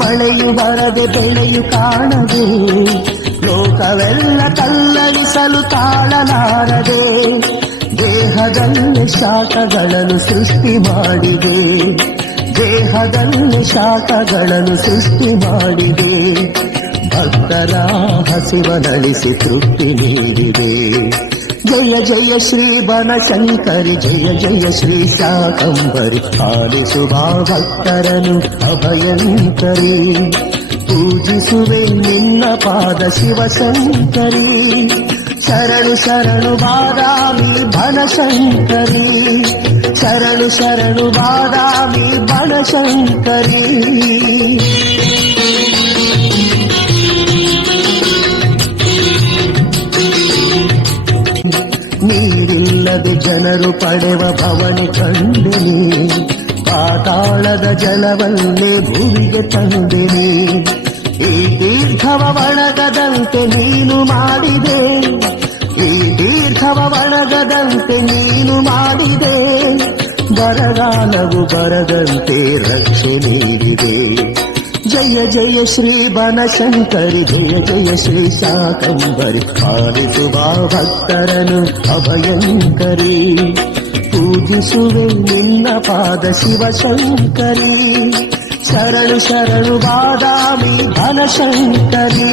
ಮಳೆಯು ಬರದೆ ಬೆಳೆಯು ಕಾಣದೆ ಲೋಕವೆಲ್ಲ ತಲ್ಲಣಿಸಲು ತಾಳಲಾರದೆ ದೇಹದಲ್ಲಿ ಶಾಖಗಳನ್ನು ಸೃಷ್ಟಿ ಮಾಡಿದೆ ದೇಹದಲ್ಲಿ ಶಾಖಗಳನ್ನು ಸೃಷ್ಟಿ ಮಾಡಿದೆ ಭಕ್ತರ ಹಸಿವನಳಿಸಿ ತೃಪ್ತಿ ನೀಡಿದೆ ಜಯ ಜಯ ಶ್ರೀ ಬನಶಂಕರಿ ಜಯ ಜಯ ಶ್ರೀ ಶಾಕಂಬರಿ ಪಾಲಿಸುವ ಭಕ್ತರನು ಅಭಯಂಕರಿ ಪೂಜಿಸುವೆ ನಿನ್ನ ಪಾದ ಶಿವಶಂಕರಿ ಶರಣು ಶರಣು ಬಾದಾಮಿ ಬನಶಂಕರಿ ಶರಣು ಶರಣು ಬಾದಾಮಿ ಬನಶಂಕರಿ ನೀರಿಲ್ಲದೆ ಜನರು ಪಡೆವ ಭವನಿ ಕಂಡೆನಿ ಪಾತಾಳದ ಜಲವನ್ನೇ ಭೂಮಿಗೆ ತಂದೆನಿ ಈ ತೀರ್ಥವ ಒಣಗದಂತೆ ನೀನು ಮಾಡಿದೆ ಈ ತೀರ್ಥವ ಒಣಗದಂತೆ ನೀನು ಮಾಡಿದೆ ಬರಗಾಲವು ಬರದಂತೆ ರಕ್ಷೆ ನೀಡಿದೆ ಜಯ ಜಯ ಶ್ರೀ ಬನಶಂಕರಿ ಜಯ ಜಯ ಶ್ರೀ ಶಾಕಂಬರಿ ಪಾಲಿಸುವ ಭಕ್ತರನು ಅಭಯಂಕರಿ ಪೂಜಿಸುವೆ ನಿನ್ನ ಪಾದ ಶಿವಶಂಕರಿ ಶರಣು ಶರಣು ಬಾದಾಮಿ ಬನಶಂಕರಿ